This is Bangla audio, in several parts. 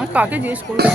আর কাকে জিজ্ঞেস করবো?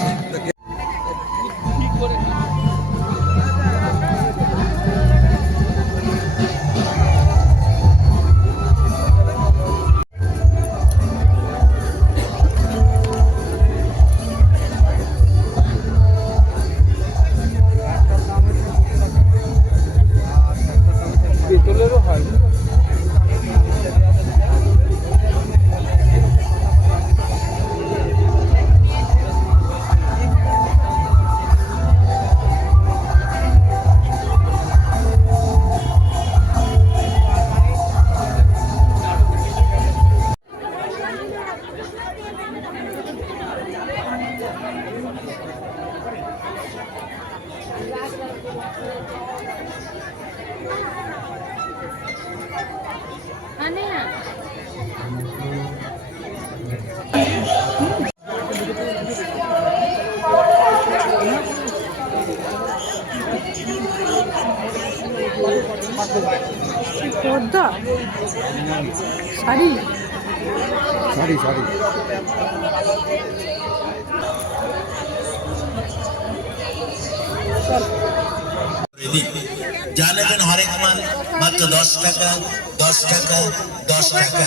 পর্দা শাড়ি শাড়ি শাড়ি যা নেবেন হরেক মাল মাত্র 10 টাকা 10 টাকা 10 টাকা।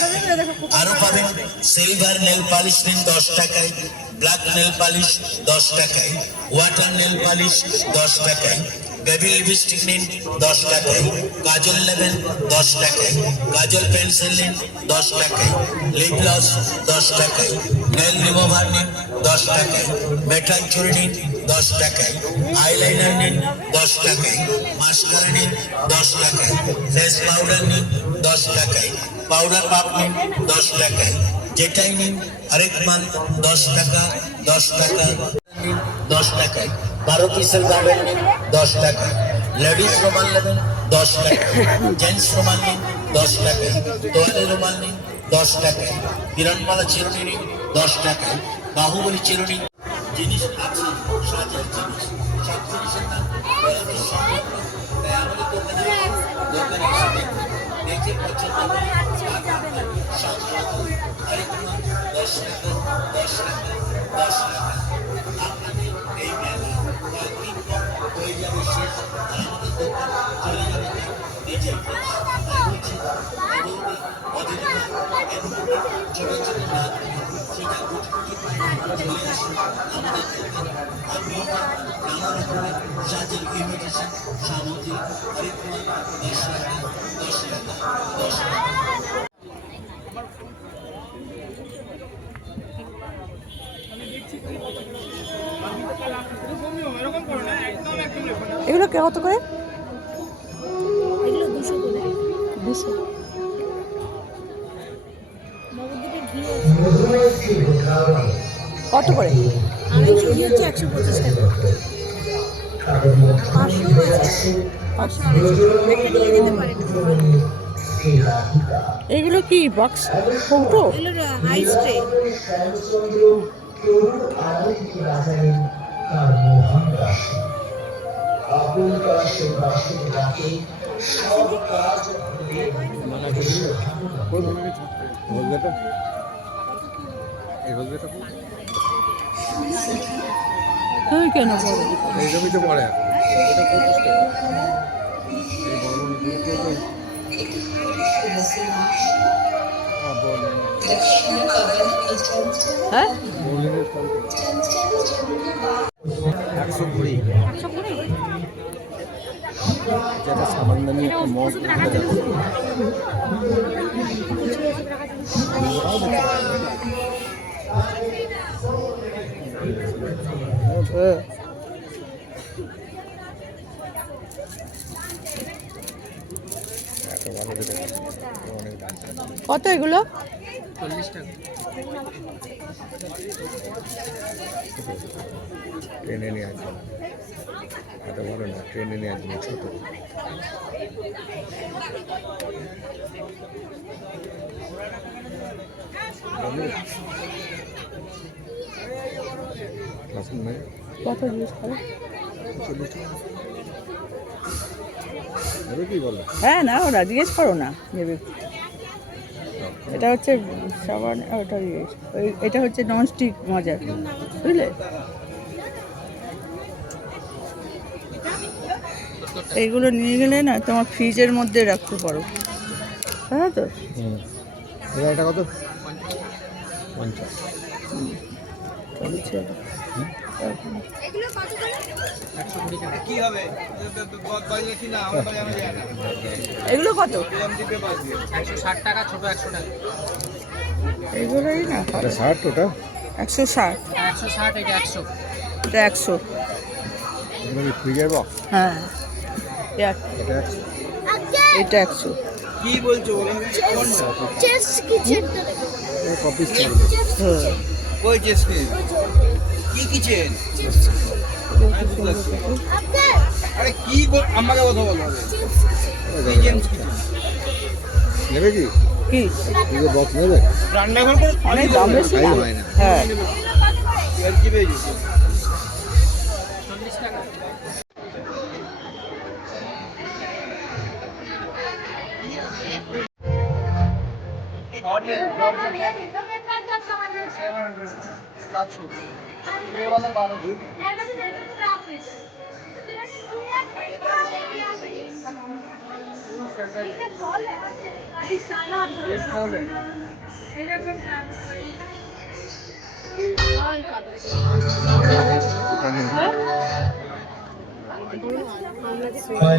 আরো পাবেন সিলভার নেল পালিশ নিন 10 টাকায়, ব্ল্যাক নেল পালিশ 10 টাকায়, ওয়াটার নেল পালিশ 10 টাকায়, বেবি লিপস্টিক নিন 10 টাকায়, কাজল নেবেন 10 টাকায়, কাজল পেন্সিল নিন 10 টাকায়, লিপ গ্লস 10 টাকায়, নেল রিমুভার নিন 10 টাকায়, মেটাল চুড়ি নিন 10 টাকায়, আইলাইনার নিন 10 টাকায়, মাস্কারা নিন 10 টাকায়, ফেস পাউডার নিন 10 টাকায়, পাউডার পাপ নিন 10 টাকায়, যেটাই নিন আরেক মাল 10 টাকা 10 টাকা নিন 10 টাকায়, 12 পিসের গার্ডেন নিন 10 টাকায়, লেডিস রুমাল নেবেন 10 টাকায়, জেন্টস রুমাল নিন 10 টাকায়, তোয়ালে রুমাল নিন 10 টাকায়, কিরণমালা চিরুনি নিন 10 টাকায়, বাহুবলী চিরুনি জিনিস আছে সাজার জিনিস, সব জিনিসের নাম তাই আমাদের দোকানে এসে দেখে পছন্দ করে সব আরেক মাল 10 টাকা 10 টাকা 10 টাকা। আপনাদের এই মেলা কয়েকদিন পর হয়ে যাবে শেষ, আমাদের দোকান চলে যাবে নিজের ছোট ছোট না সেটা গুটি চলে আসুন আমাদের দোকানে। আপনি নানা রকমের সাজের ইমিটেশন সামগ্রী আরেক মাল 10 টাকা 10 টাকা 10 টাকা। এগুলো কত করে? এগুলো 200 করে। 200 কত করে? 250 ঘি হচ্ছে 125 টাকা। 500 আছে, 500 একটা নিয়ে যেতে পারেন। এগুলো কি বক্স কৌটো? এগুলো আইস ট্রে। কেন বড় এই জমিতে পড়ে হ্যাঁ 120 120 যেটা সামান্যী একটা মগ কত এগুলো? 40 টাকা। ট্রেনে নিয়ে আসবে এত বড় না, ট্রেনে নিয়ে আসবে ছোট। কত জিনিস করে? 40 টাকা। নেবে কি বলো? হ্যাঁ না ওরা জিজ্ঞেস করো না নেবে কি। এটা হচ্ছে সাবান ওটা এটা হচ্ছে ননস্টিক মজার বুঝলে। এইগুলো নিয়ে গেলে না তোমার ফ্রিজের মধ্যে রাখতে পারো, হ্যাঁ তো। এটা কত? 50। চলছে এগুলো কত? 160 টাকা, ছোট 100 টাকা। এগুলোই না এটা 60 ওটা? 160। 160, এটা 100। এটা 100। এগুলো কি ফ্রিজের বক্স? হ্যাঁ এটা 100। এটা 100। কি বলছো বলো? চেস কিচেন কপিস হ্যাঁ ওই চেস কি কিচেন? আপনার আরে কি আমাকে কথা বলো। নেবে কি? কি ফ্রিজের বক্স নেবে? রান্নাঘর করে অনেক দাম বেশি তাই না? হয় না। হ্যাঁ আর কি পেয়েছো? 40 টাকা।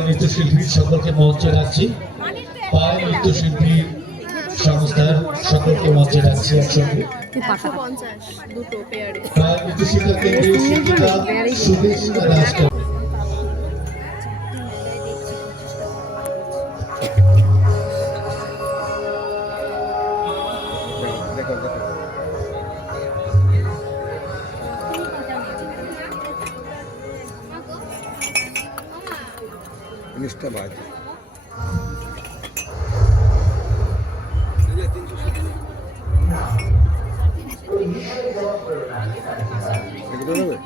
নৃত্যশিল্পীর সকলকে মঞ্চে রাখছি। পায়েল নৃত্যশিল্পীর সংস্থার সকলকে মঞ্চে রাখছি একসঙ্গে। পায়েল নৃত্যশিক্ষা কেন্দ্রের শিক্ষিকা সুদেশিকা রাজকে দেখো দেখো। জিনিসটা বাজে। এগুলো নেবে?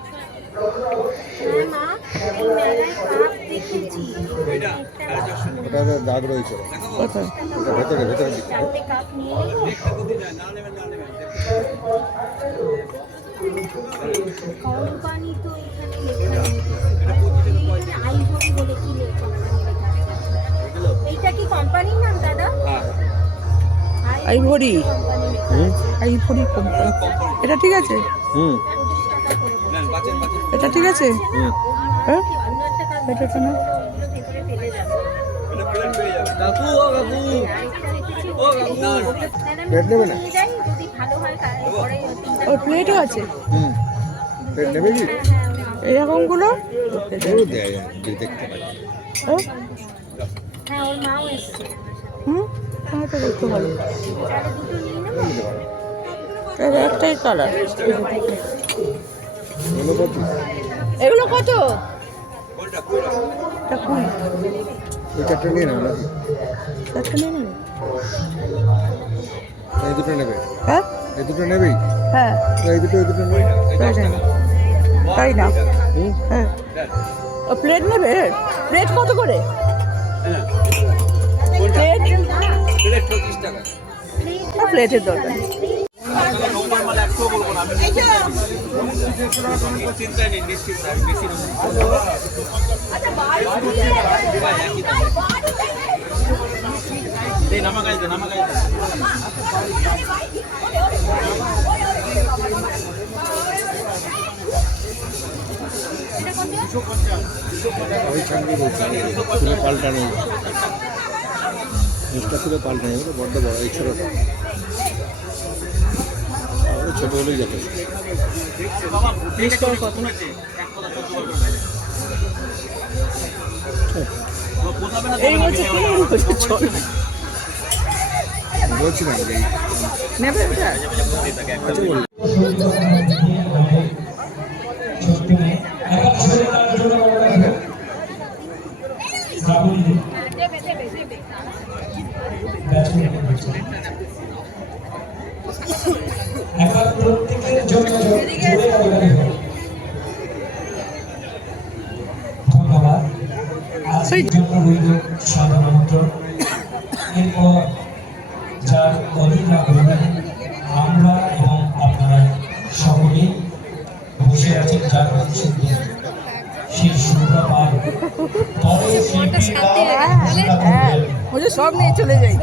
ওটাতে দাগ রয়েছে। কোথায়? ওটা ভেতরে ভেতরে দিকে। কোম্পানি তো এখানে লেখা আইভরি বলে কি লেখা আছে? এইটা কি কোম্পানির নাম দাদা? আইভরি। কোম্পানি লেখা হুম আইভরি কোম্পানি। এটা ঠিক আছে? হুম এটা ঠিক আছে? হুম। হ্যাঁ এটা তো না। কাকু ও কাকু ও কাকু প্লেট নেবে না? যদি ভালো হয় তাহলে ওর প্লেটও আছে হুম। প্লেট নেবে কি? এরকমগুলো। এগুলো দেয় যে দেখতে পাই। হ্যাঁ হ্যাঁ ওর মাও এসছে হুম হ্যাঁ তো দেখতে ভালো। তাহলে দুটো নিয়ে নেবো। নিতে পারো। এর একটাই কালার। এগুলো কত? এগুলো কত? এটা কুড়ি। ওই চারটে নিয়ে নাও নাকি? চারটে নিয়ে নেবে? এই দুটো নেবে? হ্যাঁ এই দুটো নেবেই? হ্যাঁ এই দুটো নেবে? প্রয়োজন নেই। তাই না? হুম। হ্যাঁ ও প্লেট নেবে? প্লেট কত করে? প্লেট? প্লেট 25 টাকা। প্লেটের দরকার নেই। নৌকার মাল 100 বলবো না আমি। চিন্তা নেই, নিশ্চিত আমি বেশি নেব। এই নামা গাইতে নামা গাইতে। ওই ছাড়িয়ে বলছি তুলে পাল্টানো জিনিসটা তুলে পাল্টানো এগুলো বড্ড বড়। এই ছোটোটা ছোটো হলেই যথেষ্ট। এই হচ্ছে 15 করে চল। বলছিলাম যে নেবে এটা? আচ্ছা বলি প্রত্যেকের জন্য ধন্যবাদ। আজকের জন্য রইল এরপর যার অধিকার করবেন আমরা এবং আপনারা সকলেই বসে আছেন যার পছন্দ সেই সুবিধা পান। পরে হ্যাঁ বলছে সব নিয়ে চলে যাই।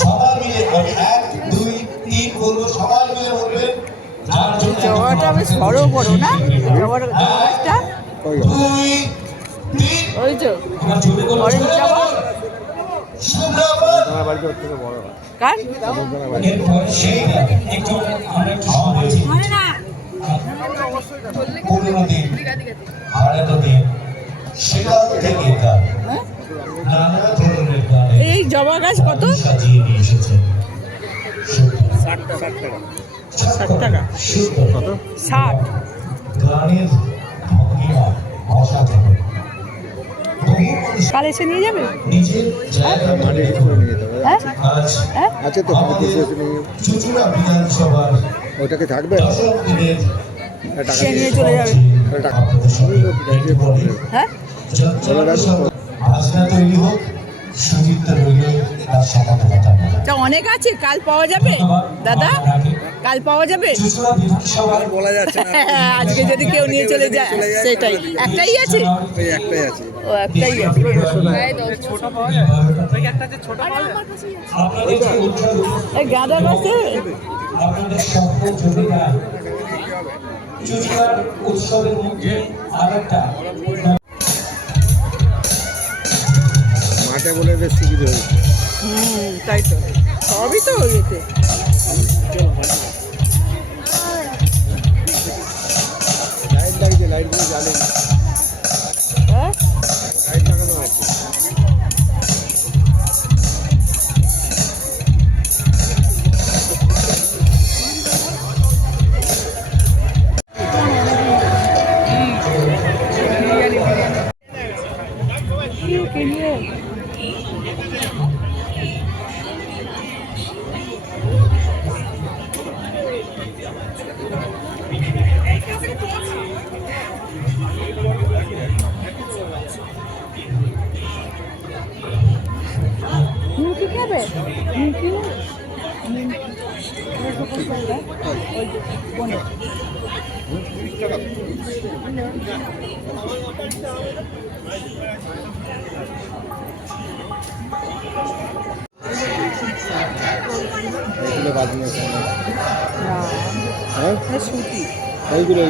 সবাই মিলে আমি 1 2 3 বলবো, সবাই মিলে বলবেন যার জন্য জবাটা বেশ বড় বড় না, জবাটা ওই 2 3 ওই তো আমার জোরে বলুন অরেঞ্জ জবা সুন্দরবন। আমার বাড়িতে ওর থেকে বড় হয়। কার এরপর সেই একটু আমরা একটু শুনেছি 15 দিন হারানো দিন সেখান থেকে তার নানা ধরনের গানে এই জবা গাছ কত? সাজিয়ে নিয়ে এসেছেন। 60 টাকা 60 টাকা। সুন্দর 60 গানের ভঙ্গিমা অসাধারণ। বহু মানুষ কাল এসে নিয়ে যাবে? নিজের জায়গা মাটি ঠিক করে নিয়ে যেতে হবে। হ্যাঁ আজ হ্যাঁ আছে তো মাটি ঠিক করে নিয়ে চুচুড়া বিধানসভার ওটাকে থাকবে 10ম দিনের টাকা সে নিয়ে চলে যাবে। আপনাদের সঙ্গে একটু পরে হ্যাঁ যন্ত্রণা সহ ভাজনা তৈরি হোক, সুচিত্রা রইল তার সমাধানতা বলা। তা অনেক আছে, কাল পাওয়া যাবে দাদা? কাল পাওয়া যাবে? চুচুড়া বিধানসভার বলা যাচ্ছে না, আজকে যদি কেউ নিয়ে চলে যায় সেটাই একটাই আছে। এই একটাই আছে। ও একটাই আছে। আপনাদের যে উৎসব এই গাঁদা গাছে আপনাদের সকল জমিদার চুচুড়ার উৎসবের মধ্যে আরেকটা মাঠে বলে বেশ সুবিধা হয়েছে। তাই তো সবই তো ইয়েতে। লাইট লাগছে, লাইটগুলো জ্বালেনি, হ্যাঁ লাইট লাগানো আছে। নিমকি খাবে? নিমকি এইগুলো বাজি আছে না হ্যাঁ, সুতি এইগুলো